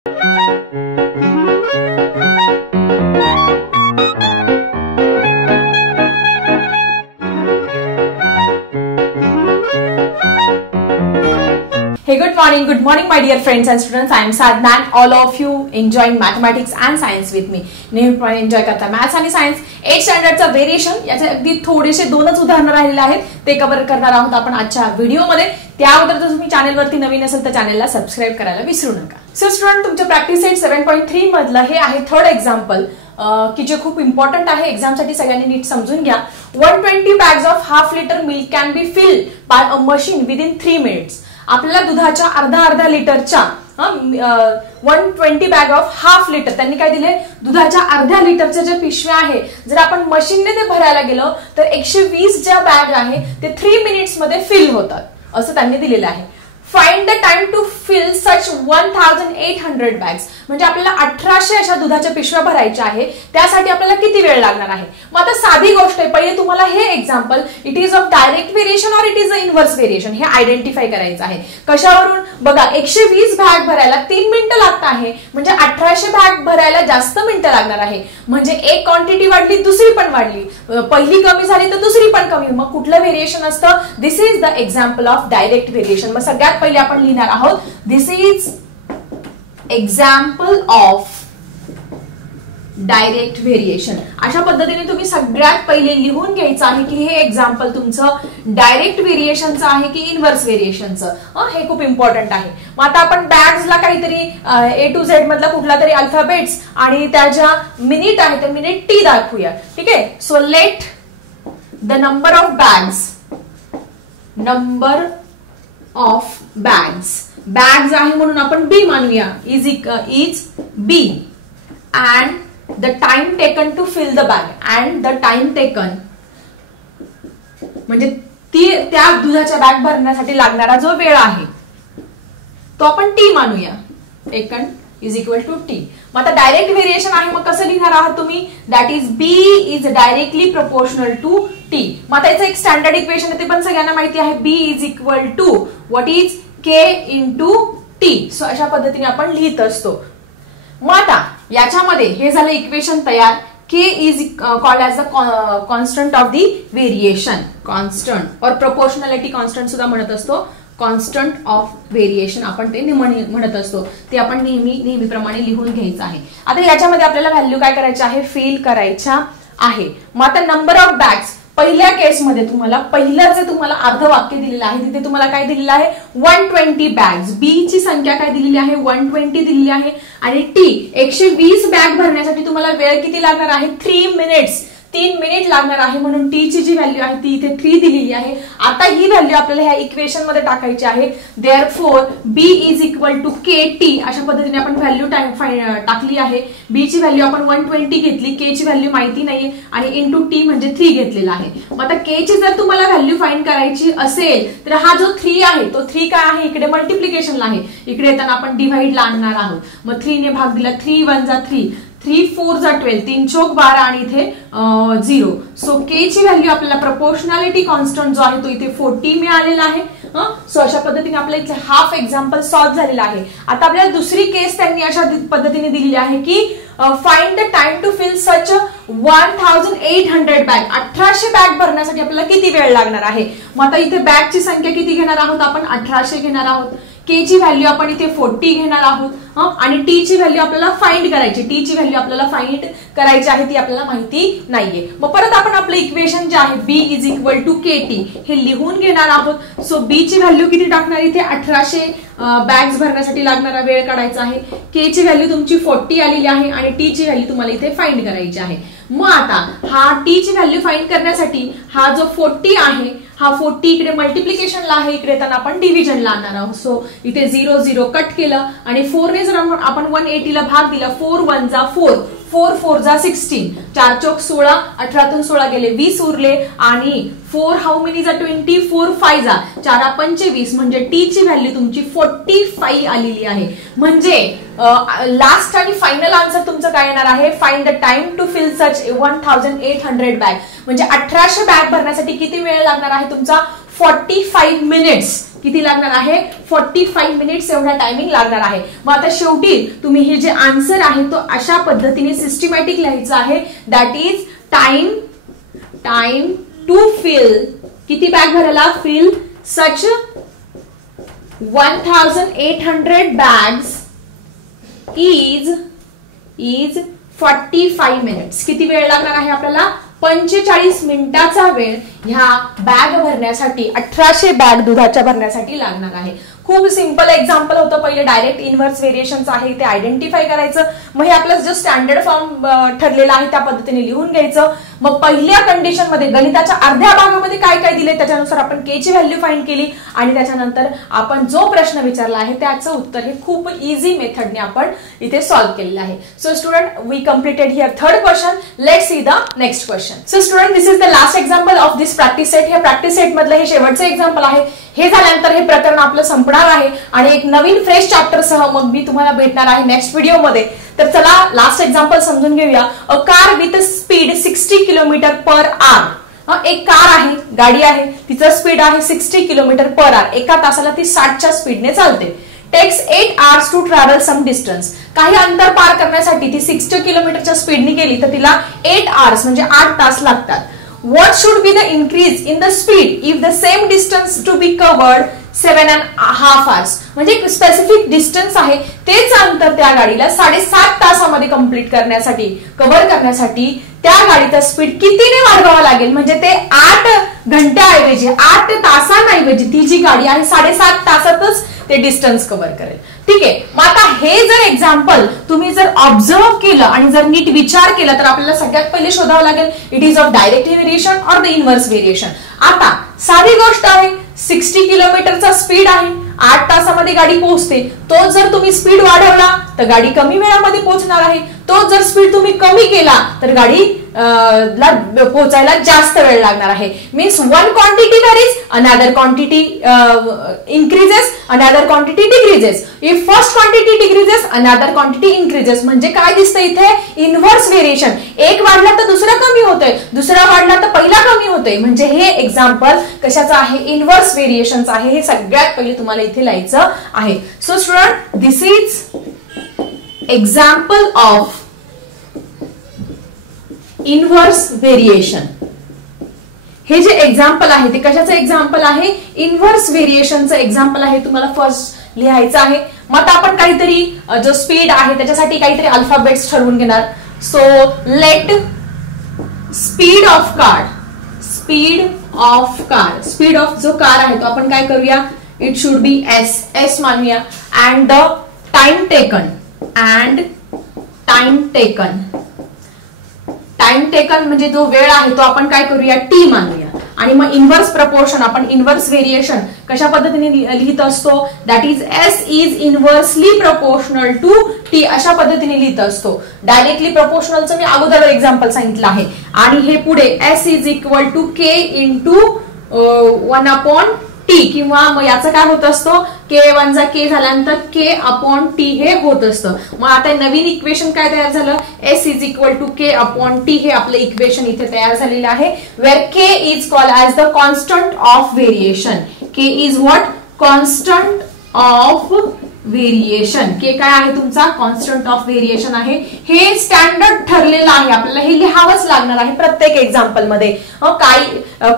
Hey, good morning my dear friends and students. I am Sadhna and all of you enjoying mathematics and science with me. नेहमीप्रमाणे enjoy करता maths आणि science 8th स्टँडर्डचा variation याचे अगदी थोडेसे दोनच उदाहरणं राहिलेले आहेत ते कव्हर करणार आहोत आपण आजच्या व्हिडिओमध्ये. त्या अगोदर जर तुम्ही चॅनलवरती नवीन असेल तर चॅनलला सबस्क्राइब करायला विसरू नका. सो स्टुडंट, तुमच्या प्रॅक्टिस सेट 7.3 मधलं हे आहे थर्ड एक्झाम्पल की जे खूप इम्पॉर्टंट आहे एक्झामसाठी. सगळ्यांनी नीट समजून घ्या. 120 bags of half liter milk can be filled by a machine within 3 minutes. आपल्याला दुधाच्या अर्धा लिटरच्या 120 बॅग ऑफ हाफ लिटर त्यांनी काय दिले, दुधाच्या अर्ध्या लिटरच्या जे पिशव्या आहे जर आपण मशीनने ते भरायला गेलो तर 120 ज्या बॅग आहे ते 3 मिनिट्स मध्ये फिल होतात असं त्यांनी दिलेलं आहे. Find the time to fill such 1800 bags. म्हणजे आपल्याला 1800 अशा दुधाच्या पिशव्या भरायच्या आहे, त्यासाठी आपल्याला किती वेळ लागणार आहे. मग आता साधी गोष्ट आहे, पहिले तुम्हाला हे example it is of direct variation or it is a inverse variation हे आयडेंटिफाय करायचं आहे. कशावरून बघा, 120 बॅग भरायला 3 मिनिटं लागत आहे, म्हणजे 1800 बॅग भरायला जास्त मिनिटं लागणार आहे. म्हणजे एक क्वांटिटी वाढली दुसरी पण वाढली, पहिली कमी झाली तर दुसरी पण कमी. मग कुठलं व्हेरिएशन असतं, this is the example of direct variation. मग सगळ्यात पहिले आपण लिहिणार आहोत this is example of direct variation. अशा पद्धतीने तुम्ही सगळ्यात पहिले लिहून घ्यायचं आहे की हे एक्झाम्पल तुमचं डायरेक्ट व्हेरिएशनचं आहे की इनव्हर्स व्हेरिएशनचं. हे खूप इम्पॉर्टंट आहे. मग आता आपण बॅग्सला काहीतरी A to Z मधला कुठला तरी अल्फाबेट्स आणि त्याच्या मिनिट आहे ते मिनिट टी दाखवूया. ठीक आहे. So let the number of bags, number of bags आहे म्हणून आपण बी मानूया, is B. And the time taken to fill the bag, and the time taken म्हणजे त्या दुधाच्या बॅग भरण्यासाठी लागणारा जो वेळ आहे तो आपण टी मानूया. Taken is equal to T. मग आता डायरेक्ट व्हेरिएशन आहे, मग कसं लिहिणार आहात तुम्ही, that is B is directly proportional to T. मग आता याचं एक स्टँडर्ड इक्वेशन ते पण सगळ्यांना माहिती आहे, B is equal to what is K into T. So अशा पद्धतीने आपण लिहित असतो. मग आता याच्यामध्ये हे झालं इक्वेशन तयार. K is called as the constant of the variation, constant or proportionality constant सुद्धा म्हणत असतो. कॉन्स्टंट ऑफ व्हेरिएशन आपण ते म्हणत असतो, ते आपण नेहमीप्रमाणे लिहून घ्यायचं आहे. आता याच्यामध्ये आपल्याला व्हॅल्यू काय करायची आहे, फिल करायच्या आहे. मग आता नंबर ऑफ बॅग्स, पहिल्या केसमध्ये तुम्हाला पहिलं जे तुम्हाला अर्ध वाक्य दिलेलं आहे तिथे तुम्हाला काय दिलेलं आहे, 120 बॅग्स. बी ची संख्या काय दिलेली आहे, 120 दिलेली आहे. आणि टी 120 बॅग भरण्यासाठी तुम्हाला वेळ किती लागणार आहे, 3 मिनिट्स. 3 मिनिट लागणार आहे, म्हणून टी ची जी व्हॅल्यू आहे ती इथे 3 दिलेली आहे. आता ही व्हॅल्यू आपल्याला ह्या इक्वेशन मध्ये टाकायची आहे. Therefore B is equal to K T. अशा पद्धतीने आपण व्हॅल्यू टाकली आहे. बी ची व्हॅल्यू आपण 120 घेतली, के ची व्हॅल्यू माहिती नाहीये आणि इंटू टी म्हणजे 3 घेतलेला आहे. मग आता के ची जर तुम्हाला व्हॅल्यू फाइंड करायची असेल तर हा जो 3 आहे तो 3 काय आहे, इकडे मल्टिप्लिकेशनला आहे, इकडे येताना आपण डिव्हाइडला आणणार आहोत. मग 3 ने भाग दिला, 3 1 जा 3, 3 4 जा 12, 3 चौक 12 आणि इथे 0. सो के ची व्हॅल्यू आपल्याला प्रोपोर्शनॅलिटी कॉन्स्टंट जो आहे तो इथे 40 मिळालेला आहे. सो अशा पद्धतीने आपल्या इथे हाफ एक्झाम्पल सॉल्व्ह झालेला आहे. आता आपल्याला दुसरी केस त्यांनी अशा पद्धतीने दिलेली आहे की find the time to fill such 1800 bag. 1800 bag भरण्यासाठी आपल्याला किती वेळ लागणार आहे. मग आता इथे बॅगची संख्या किती घेणार आहोत आपण, 1800 घेणार आहोत. के ची व्हॅल्यू आपण इथे 40 घेणार आहोत आणि टी ची व्हॅल्यू आपल्याला फाइंड करायची. टी ची व्हॅल्यू आपल्याला फाइंड करायची आहे, ती आपल्याला माहिती नाहीये. मग परत आपण आपलं इक्वेशन जे आहे B is equal to K T हे लिहून घेणार आहोत. सो बी ची व्हॅल्यू किती टाकणार, इथे 1800 बॅग्स भरण्यासाठी लागणारा वेळ काढायचा आहे. के ची व्हॅल्यू तुमची 40 आलेली आहे आणि टी ची व्हॅल्यू तुम्हाला इथे फाइंड करायची आहे. मग आता हा टी ची व्हॅल्यू फाइंड करण्यासाठी हा जो 40 आहे हा 40 इकडे मल्टिप्लिकेशनला आहे, इकडे येताना आपण डिव्हिजनला आणणार आहोत. सो इथे 0 0 कट केलं आणि 4 ने जर आपण 180 ला भाग दिला, 4 1 जा 4, 4 4 जा 16, 4 चौक 16, 18तून 16 गेले 20 उरले आणि 4 हाऊ मेनी जा 20, 4 5 जा 4 25 म्हणजे टी ची व्हॅल्यू तुमची 45 आलेली आहे. म्हणजे लास्ट आणि फायनल आन्सर तुमचं काय येणार आहे, find the time to fill such 1800 bag. म्हणजे 1800 बॅग भरण्यासाठी किती वेळ लागणार आहे तुमचा, 45 मिनिट्स. किती लागणार आहे 45 मिनिट्स एवढा टायमिंग लागणार आहे. मग आता शेवटी तुम्ही हे जे आन्सर आहे तो अशा पद्धतीने सिस्टमॅटिक लिहायचं आहे. That is time to fill, किती बॅग भरायला, fill such 1800 bags is 45 minutes. किती वेळ लागणार आहे आपल्याला 45 मिनिटाचा वेळ ह्या बॅग भरण्यासाठी, 1800 बॅग दुधाच्या भरण्यासाठी लागणार आहे. खूप सिंपल एक्झाम्पल होतं. पहिले डायरेक्ट इनव्हर्स व्हेरिएशन्स आहे ते आयडेंटिफाय करायचं. मग हे आपलं जो स्टँडर्ड फॉर्म ठरलेला आहे त्या पद्धतीने लिहून घ्यायचं. मग पहिल्या कंडिशन मध्ये गणिताच्या अर्ध्या भागामध्ये काय काय दिले त्याच्यानुसार आपण के ची व्हॅल्यू फाइंड केली आणि त्याच्यानंतर आपण जो प्रश्न विचारला आहे त्याचं उत्तर हे खूप इझी मेथडने आपण इथे सॉल्व्ह केलेलं आहे. So student, we completed here third question. Let's see the next question. So student, this is the last example of this practice set. हे प्रॅक्टिस सेट मधलं हे शेवटचं एक्झाम्पल आहे. हे झाल्यानंतर हे प्रकरण आपलं संपणार आहे आणि एक नवीन फ्रेश चॅप्टर सह मग मी तुम्हाला भेटणार आहे नेक्स्ट व्हिडिओ मध्ये. तर चला लास्ट एक्झाम्पल समजून घेऊया. A car with speed 60 kilometre per hour. एक कार आहे, गाडी आहे, तिचं स्पीड आहे 60 किलोमीटर पर आवर. एका तासाला ती 60च्या स्पीडने चालते. Takes 8 hours to travel some distance. काही अंतर पार करण्यासाठी ती 60 किलोमीटरच्या स्पीडने गेली तर तिला 8 hours म्हणजे 8 तास लागतात. What should be the increase in the speed if the same distance to be covered 7.5 hours. म्हणजे स्पेसिफिक डिस्टन्स आहे, तेच अंतर त्या गाडीला 7.5 तासामध्ये कंप्लीट करण्यासाठी, कव्हर करण्यासाठी त्या गाडीचा स्पीड कितीने वाढवावा लागेल. म्हणजे ते 8 घंट्याऐवजी 8 तासांऐवजी ती जी गाडी आहे 7.5 तासातच ते डिस्टन्स कव्हर करेल. ठीक आहे. मग आता हे जर एक्झाम्पल तुम्ही जर ऑब्झर्व केलं आणि जर नीट विचार केला तर आपल्याला सगळ्यात पहिले शोधावं लागेल it is of direct variation और द इनव्हर्स व्हेरिएशन. आता साधी गोष्ट आहे, 60 किलोमीटरचा स्पीड आहे, 8 तासामध्ये गाडी पोहोचते. तो जर तुम्ही स्पीड वाढवला तर गाडी कमी वेळामध्ये पोहोचणार आहे. तो जर स्पीड तुम्ही कमी केला तर गाडी पोहोचायला जास्त वेळ लागणार आहे. Means one quantity varies, another quantity increases, another quantity decreases. If first quantity decreases, another quantity increases. म्हणजे काय दिसतं इथे, इनव्हर्स व्हेरिएशन. एक वाढला तर दुसरा कमी होतोय, दुसरा वाढला तर पहिला कमी होतोय. म्हणजे हे एक्झाम्पल कशाचं आहे, इनव्हर्स व्हेरिएशनचं आहे. हे सगळ्यात पहिले तुम्हाला इथे लिहायचं आहे. So student, this is example of inverse variation. हे जे एक्झाम्पल आहे ते कशाचं एक्झाम्पल आहे, इनव्हर्स व्हेरिएशनचं एक्झाम्पल आहे. तुम्हाला फर्स्ट लिहायचं आहे. मग आपण काहीतरी जो स्पीड आहे त्याच्यासाठी काहीतरी अल्फाबेट्स ठरवून घेणार. So let speed of car, speed of car, speed of जो कार आहे तो आपण काय करूया, it should be S, S मानूया. And the time taken, and time taken, time taken म्हणजे जो वेळ आहे तो आपण काय करूया, टी मानूया. आणि मग इनव्हर्स प्रपोर्शन, आपण इनव्हर्स व्हेरिएशन कशा पद्धतीने लिहित असतो, that is S is inversely proportional to T, अशा पद्धतीने लिहित असतो. डायरेक्टली प्रपोर्शनलचं मी अगोदर एक्झाम्पल सांगितलं आहे. आणि हे पुढे S is equal to K into 1 T, किंवा मग याचं काय होत असतं, के वन जा के झाल्यानंतर के अपॉन टी हे होत असतं. मग आता नवीन इक्वेशन काय तयार झालं, S is equal to K upon T, हे आपलं इक्वेशन इथे तयार झालेलं आहे. Where K is called as the constant of variation. K is what, constant of variation. K काय आहे तुमचा, कॉन्स्टंट ऑफ व्हेरिएशन आहे. हे स्टँडर्ड ठरलेलं आहे, आपल्याला हे लिहावंच लागणार आहे प्रत्येक एक्झाम्पल मध्ये. काय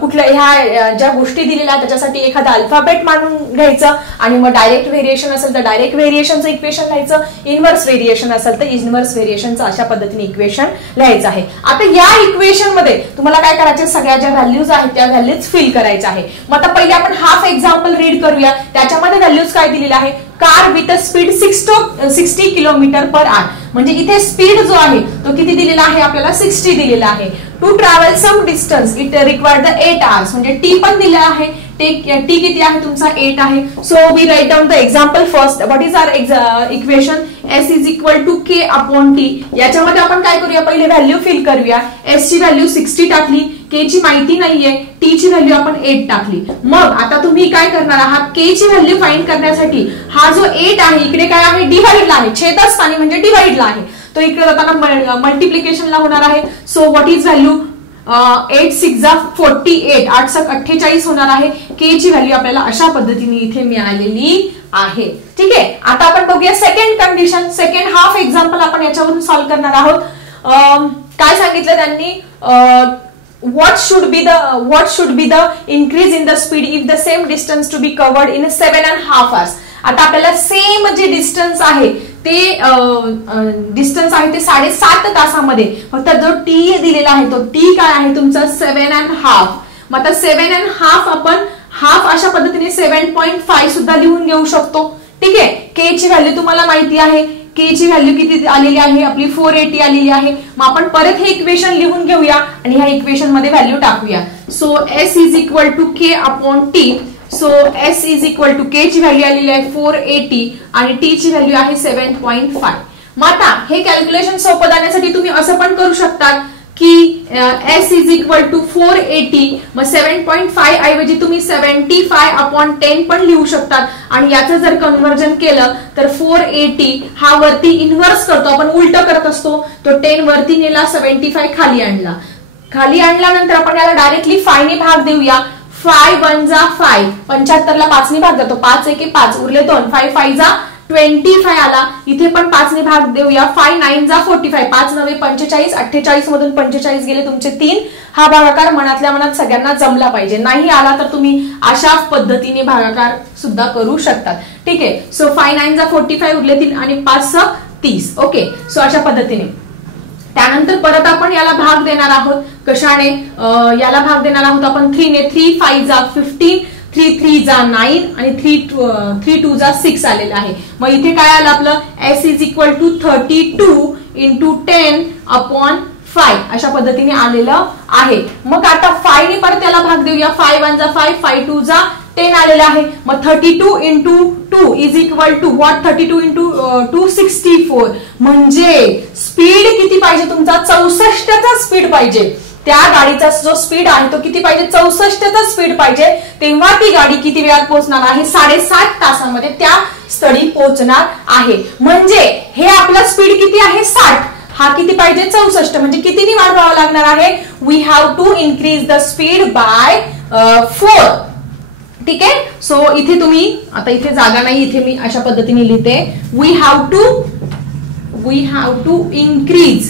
कुठल्या ह्या ज्या गोष्टी दिलेल्या आहेत त्याच्यासाठी एखादा अल्फाबेट मानून घ्यायचं आणि मग डायरेक्ट व्हेरिएशन असेल तर डायरेक्ट व्हेरिएशनचं इक्वेशन लिहायचं, इनव्हर्स व्हेरिएशन असेल तर इनव्हर्स व्हेरिएशनचं अशा पद्धतीने इक्वेशन लिहायचं आहे. आता या इक्वेशन मध्ये तुम्हाला काय करायचं, सगळ्या ज्या व्हॅल्यूज आहेत त्या व्हॅल्यूज फिल करायच्या आहे. मग आता पहिले आपण हाफ एक्झाम्पल रीड करूया. त्याच्यामध्ये व्हॅल्यूज काय दिलेल्या आहे, car with a speed 60 kilometre per hour. म्हणजे इथे स्पीड जो आहे तो किती दिलेला आहे आपल्याला, 60 दिलेला आहे. To travel some distance it required 8 hours. म्हणजे टी पण दिला आहे, टी किती आहे तुमचा 8 आहे. So we write down the example first. What is our equation, S is equal to K upon T. याच्यामध्ये आपण काय करूया, पहिले व्हॅल्यू फिल करूया. एस ची व्हॅल्यू 60 टाकली, के ची माहिती नाहीये, टी ची व्हॅल्यू आपण 8 टाकली. मग आता तुम्ही काय करणार आहात, के ची व्हॅल्यू फाइंड करण्यासाठी हा जो 8 आहे इकडे काय आहे, डिवाइडला आहे, छेदस्थानी म्हणजे डिवाइडला आहे. तो इकडे जाताना मल्टिप्लिकेशनला होणार आहे. सो व्हॉट इज व्हॅल्यू, 8 6 48, 8 6 48 होणार आहे. के ची व्हॅल्यू आपल्याला अशा पद्धतीने इथे मिळालेली आहे. ठीक आहे, आता आपण बघूया second condition. Second half example आपण याच्यावरून सॉल्व्ह करणार आहोत. काय सांगितलं त्यांनी, what should be the increase in the speed if the same distance to be covered in 7.5 hours. आता आपल्याला सेम जे डिस्टन्स आहे ते 7.5 तासामध्ये, फक्त जो टी दिलेला आहे तो टी काय आहे तुमचा 7.5. मग आता 7.5 आपण हाफ अशा पद्धतीने 7.5 सुद्धा लिहून घेऊ शकतो. ठीक आहे, के ची व्हॅल्यू तुम्हाला माहिती आहे. के ची व्हॅल्यू किती आलेली आहे आपली 480 आलेली आहे. मग आपण परत हे इक्वेशन लिहून घेऊया आणि ह्या इक्वेशन मध्ये व्हॅल्यू टाकूया. So S is equal to K upon T. So S is equal to K ची व्हॅल्यू आलेली आहे 480 आणि टी ची व्हॅल्यू आहे 7.5. मग आता हे कॅल्क्युलेशन सोपं जाण्यासाठी तुम्ही असं पण करू शकता की एस इज इक्वल टू 480, मग 7.5 ऐवजी तुम्ही 75 अपॉन 10 पण लिहू शकतात. आणि याचं जर कन्व्हर्जन केलं तर 480 हा वरती इन्व्हर्स करतो, आपण उलट करत असतो. तो 10 वरती नेला, 75 खाली आणला. खाली आणल्यानंतर आपण याला डायरेक्टली 5 ने भाग देऊया. 5 1 जा 5, 75 ला 5 ने भाग जातो, 5 1 5 उरले 2, 5 5 जा 25 आला. इथे पण 5 ने भाग देऊया. 5 9 जा 45, 5 9 45, 48 मधून 45 गेले तुमचे 3. हा भागाकार मनातल्या मनात सगळ्यांना जमला पाहिजे. नाही आला तर तुम्ही अशा पद्धतीने भागाकार सुद्धा करू शकतात. ठीक आहे, सो 5 9 जा 45 उरले 3 आणि 5 6 30. ओके, सो अशा पद्धतीने त्यानंतर परत आपण याला भाग देणार आहोत. कशाने याला भाग देणार आहोत आपण 3 ने. 3 5 जा 15, 3 3 जा 9 आणि 3 2 जा 6 आलेलं आहे. मग इथे काय आलं आपलं S is equal to 32 into 10 upon 5 अशा पद्धतीने आलेलं आहे. मग आता 5 ने परत त्याला भाग देऊया. 5 1 जा 5, 5 2 जा 10 आलेलं आहे. मग 32 into 2 is equal to what, 32 into 2 64. म्हणजे स्पीड किती पाहिजे तुमचा 64चा स्पीड पाहिजे. त्या गाडीचा जो स्पीड आहे तो किती पाहिजे 64चा स्पीड पाहिजे. तेव्हा ती गाडी किती वेळात पोहोचणार आहे 7.5 तासामध्ये त्या स्थळी पोहोचणार आहे. म्हणजे हे आपला स्पीड किती आहे 60, हा किती पाहिजे 64. म्हणजे कितीने वाढवावं लागणार आहे, we have to increase the speed by 4. ठीक आहे, सो इथे तुम्ही आता इथे जागा नाही, इथे मी अशा पद्धतीने लिहिते we have to increase.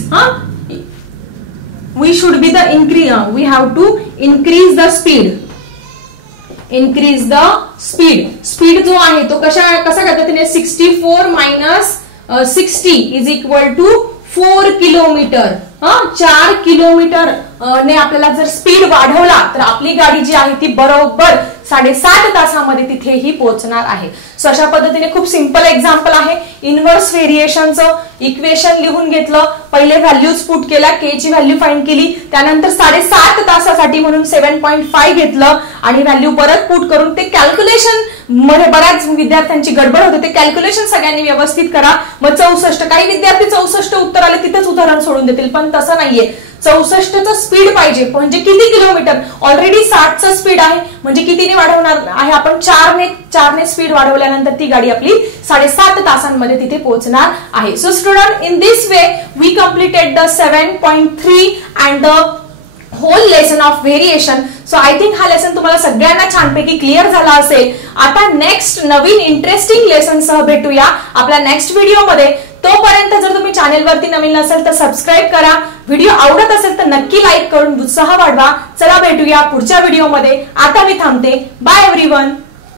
we should be the we have to increase the speed जो आहे तो कशा पद्धतीने 64 minus 60 is equal to 4 kilometre. 4 kilometre ने आपल्याला जर स्पीड वाढवला तर आपली गाडी जी आहे ती बरोबर 7.5 तासामध्ये तिथेही पोहोचणार आहे. सो अशा पद्धतीने खूप सिंपल एक्झाम्पल आहे. इनव्हर्स व्हेरिएशनचं इक्वेशन लिहून घेतलं, पहिले व्हॅल्यूज पुट केल्या, के ची व्हॅल्यू फाइंड केली, त्यानंतर 7.5 तासासाठी म्हणून 7.5 घेतलं आणि व्हॅल्यू परत पुट करून ते कॅल्क्युलेशन मध्ये बऱ्याच विद्यार्थ्यांची गडबड होते. ते कॅल्क्युलेशन सगळ्यांनी व्यवस्थित करा. मग 64, काही विद्यार्थी 64 उत्तर आले तिथेच उदाहरण सोडून देतील, पण तसं नाहीये. 64चं स्पीड पाहिजे म्हणजे किती किलोमीटर, ऑलरेडी 60चं स्पीड आहे म्हणजे कितीने वाढवणार आहे आपण 4 ने स्पीड वाढवल्यानंतर ती गाडी आपली 7.5 तासांमध्ये तिथे पोहोचणार आहे. So student, in this way we completed the 7.3 and the whole lesson of variation. So I think हा लेसन तुम्हाला सगळ्यांना छानपैकी क्लिअर झाला असेल. आता नेक्स्ट नवीन इंटरेस्टिंग लेसन सह भेटूया आपल्या नेक्स्ट व्हिडिओमध्ये. तोपर्यंत जर तुम्ही चॅनेलवरती नवीन नसेल तर सबस्क्राईब करा. व्हिडिओ आवडत असेल तर नक्की लाईक करून उत्साह वाढवा. चला भेटूया पुढच्या व्हिडिओमध्ये. आता मी थांबते. Bye everyone.